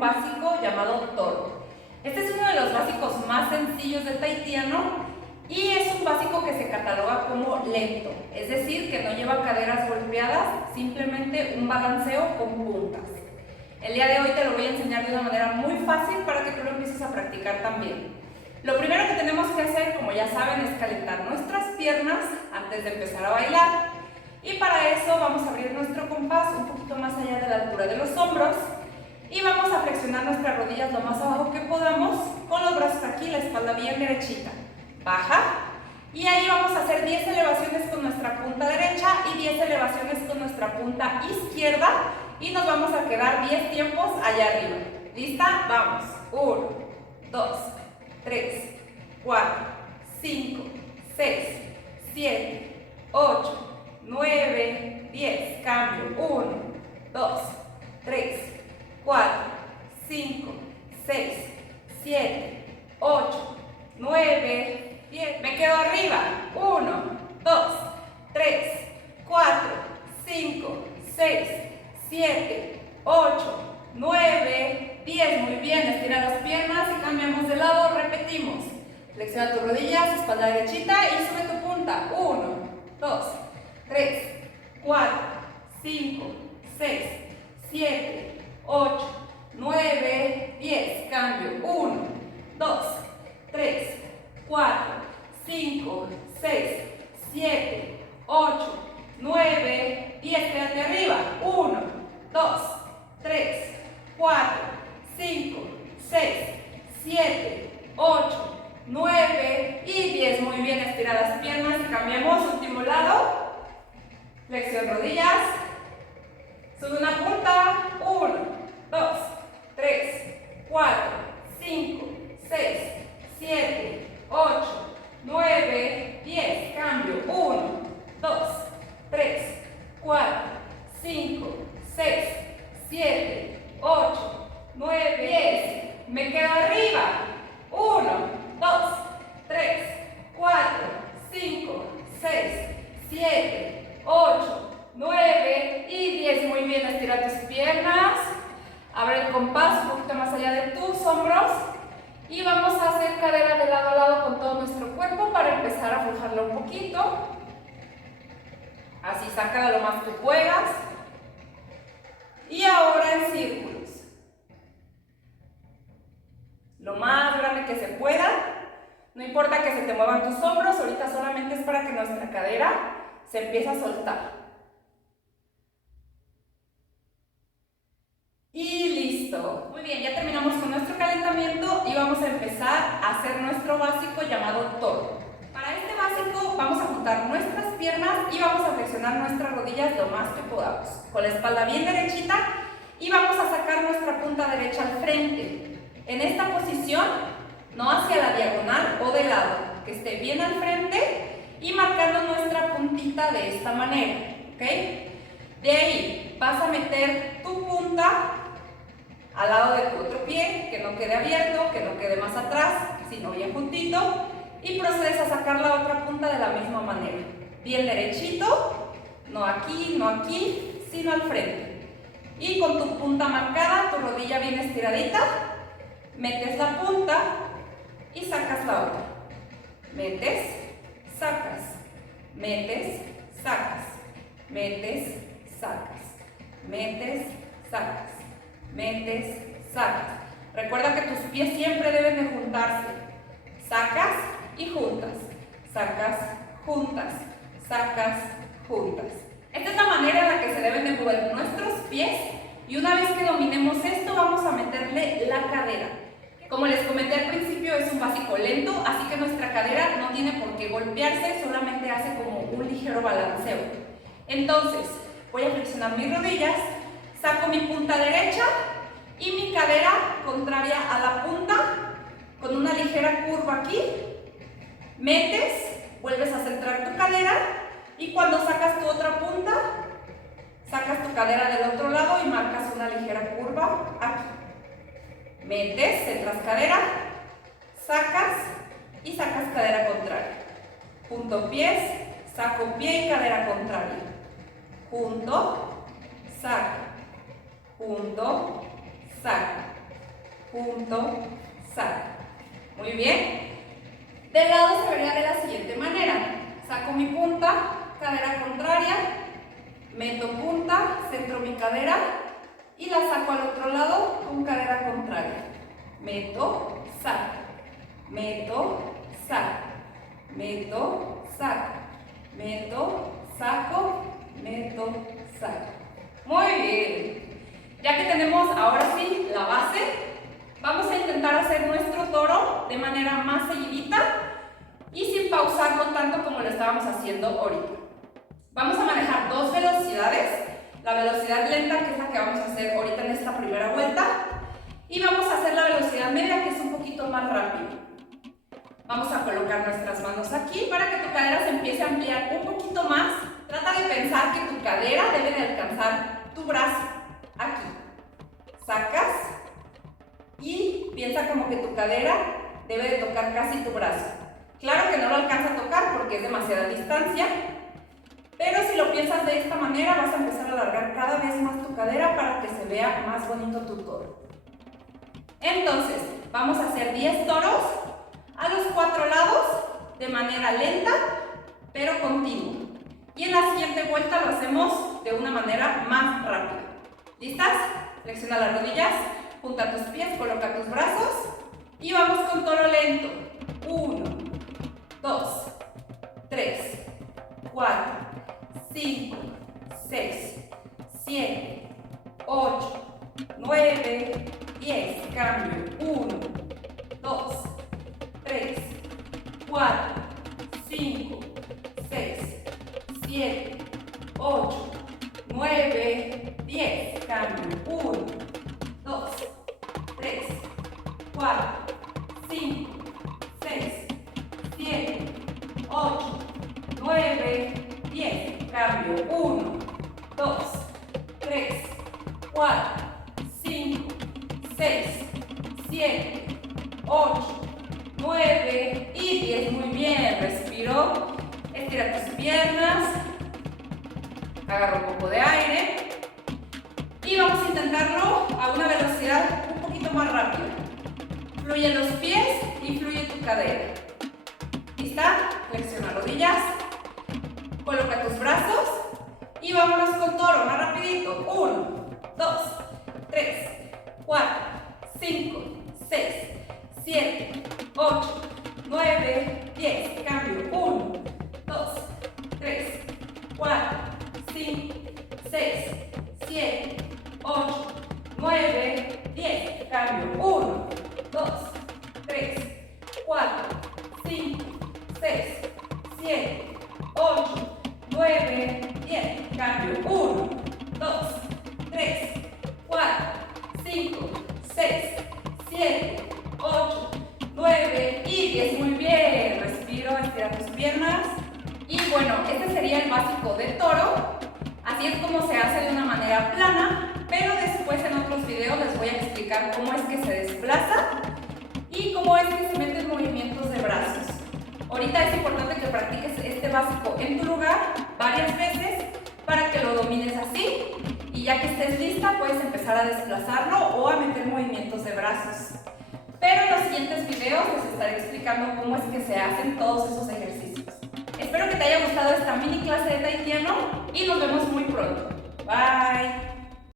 un básico llamado toro. Este es uno de los básicos más sencillos del tahitiano y es un básico que se cataloga como lento, es decir, que no lleva caderas golpeadas, simplemente un balanceo con puntas. El día de hoy te lo voy a enseñar de una manera muy fácil para que tú lo empieces a practicar también. Lo primero que tenemos que hacer, como ya saben, es calentar nuestras piernas antes de empezar a bailar. Y para eso vamos a abrir nuestro compás un poquito más allá de la altura de los hombros y vamos a flexionar nuestras rodillas lo más abajo que podamos con los brazos aquí, la espalda bien derechita. Baja y ahí vamos a hacer 10 elevaciones con nuestra punta derecha y 10 elevaciones con nuestra punta izquierda y nos vamos a quedar 10 tiempos allá arriba. ¿Lista? Vamos. 1, 2, 3, 4, 5, 6, 7, 8, 9, 10, cambio, 1, 2, 3, 4, 5, 6, 7, 8, 9, 10, me quedo arriba, 1, 2, 3, 4, 5, 6, 7, 8, 9, 10, muy bien, estira las piernas y cambiamos de lado, repetimos, flexiona tus rodillas, espalda derechita y sube tu punta, 1, 2, 3, 4, 5, 6, 7, 8, 9, 10. Cambio. 1, 2, 3, 4, 5, 6, 7, 8, 9, 10. Quédate arriba. 1, 2, 3, 4, 5, 6, 7, 8, 9 y 10. Muy bien. Estira las piernas. Cambiamos. Último lado. Flexión rodillas, sube una punta, 1, 2, 3, 4, 5, 6, 7, 8, 9, 10, cambio, 1, 2, 3, 4, 5, 6, 7, 8, 9, 10, me quedo arriba, 1, 2, 3, 4, 5, 6, 7, 8, 9 y 10. Muy bien, estira tus piernas. Abre el compás un poquito más allá de tus hombros. Y vamos a hacer cadera de lado a lado con todo nuestro cuerpo para empezar a aflojarlo un poquito. Así, sácala lo más que puedas. Y ahora en círculos. Lo más grande que se pueda. No importa que se te muevan tus hombros, ahorita solamente es para que nuestra cadera se empieza a soltar. Y listo. Muy bien, ya terminamos con nuestro calentamiento y vamos a empezar a hacer nuestro básico llamado toro. Para este básico vamos a juntar nuestras piernas y vamos a flexionar nuestras rodillas lo más que podamos. Con la espalda bien derechita y vamos a sacar nuestra punta derecha al frente. En esta posición, no hacia la diagonal o de lado, que esté bien al frente y marcando nuestra puntita de esta manera, ¿ok? De ahí vas a meter tu punta al lado de tu otro pie, que no quede abierto, que no quede más atrás, sino bien juntito, y procedes a sacar la otra punta de la misma manera. Bien derechito, no aquí, sino al frente. Y con tu punta marcada, tu rodilla bien estiradita, metes la punta y sacas la otra. Metes, sacas, metes, sacas, metes, sacas, metes, sacas, metes, sacas. Recuerda que tus pies siempre deben de juntarse. Sacas y juntas, sacas, juntas, sacas, juntas. Esta es la manera en la que se deben de mover nuestros pies y una vez que dominemos esto vamos a meterle la cadera. Como les comenté al principio, es un básico lento, así que nuestra cadera no tiene por qué golpearse, solamente hace como un ligero balanceo. Entonces, voy a flexionar mis rodillas, saco mi punta derecha y mi cadera contraria a la punta, con una ligera curva aquí, metes, vuelves a centrar tu cadera y cuando sacas tu otra punta, sacas tu cadera del otro lado y marcas una ligera curva aquí. Metes, centras cadera, sacas y sacas cadera contraria. Junto pies, saco pie y cadera contraria. Junto, saco, junto, saco, punto, saco. Muy bien. Del lado se vería de la siguiente manera. Saco mi punta, cadera contraria, meto punta, centro mi cadera y la saco al otro lado con cadera contraria. Meto, saco, meto, saco, meto, saco, meto, saco, meto, saco. Muy bien. Ya que tenemos ahora sí la base, vamos a intentar hacer nuestro toro de manera más seguidita y sin pausarlo tanto como lo estábamos haciendo ahorita. Vamos a manejar dos velocidades, la velocidad lenta, que es la que vamos a hacer ahorita en esta primera vuelta, y vamos a hacer la velocidad media, que es un poquito más rápido. Vamos a colocar nuestras manos aquí para que tu cadera se empiece a ampliar un poquito más. Trata de pensar que tu cadera debe de alcanzar tu brazo, aquí. Sacas y piensa como que tu cadera debe de tocar casi tu brazo. Claro que no lo alcanza a tocar porque es demasiada distancia, pero si lo piensas de esta manera vas a empezar a alargar cada vez más tu cadera para que se vea más bonito tu toro. Entonces, vamos a hacer 10 toros a los 4 lados de manera lenta, pero continua. Y en la siguiente vuelta lo hacemos de una manera más rápida. ¿Listas? Flexiona las rodillas, junta tus pies, coloca tus brazos y vamos con toro lento. 1, 2, 3, 4, 5, 6, 7, 8, 9, 10. Cambio. 1, 2, 3, 4, 5, 6, 7, 8, 9, 10. Cambio. 1, 2, 3, 4, 5, 6, 7, 8, 9, 10. Cambio. 1, 2, 3, 4, 5, 6, 7, 8, 9 y 10. Muy bien. Respiro. Estira tus piernas. Agarra un poco de aire. Y vamos a intentarlo a una velocidad un poquito más rápida. Fluye los pies y fluye tu cadera. ¿Lista? Flexiona rodillas. Coloca tus brazos. Y vámonos con toro, más rapidito. 1, 2, 3, 4, 5, 6, 7, 8, 9, 10. Cambio. 1, 2, 3, 4, 5, 6, 7, 8, 9, 10. Cambio. 1, 2, 3, 4, 5, 6, 7, 8, 9, 10. Cambio. 1, 2, 3, 4, 5, 6, 7, 8, 9 y 10. Muy bien. Respiro, estira tus piernas. Y bueno, este sería el básico de toro. Así es como se hace de una manera plana, pero después en otros videos les voy a explicar cómo es que se desplaza y cómo es que se meten movimientos de brazos. Ahorita es importante que practiques este básico en tu lugar varias veces para que lo domines así y ya que estés lista puedes empezar a desplazarlo o a meter movimientos de brazos. Pero en los siguientes videos les estaré explicando cómo es que se hacen todos esos ejercicios. Espero que te haya gustado esta mini clase de tahitiano y nos vemos muy pronto. Bye.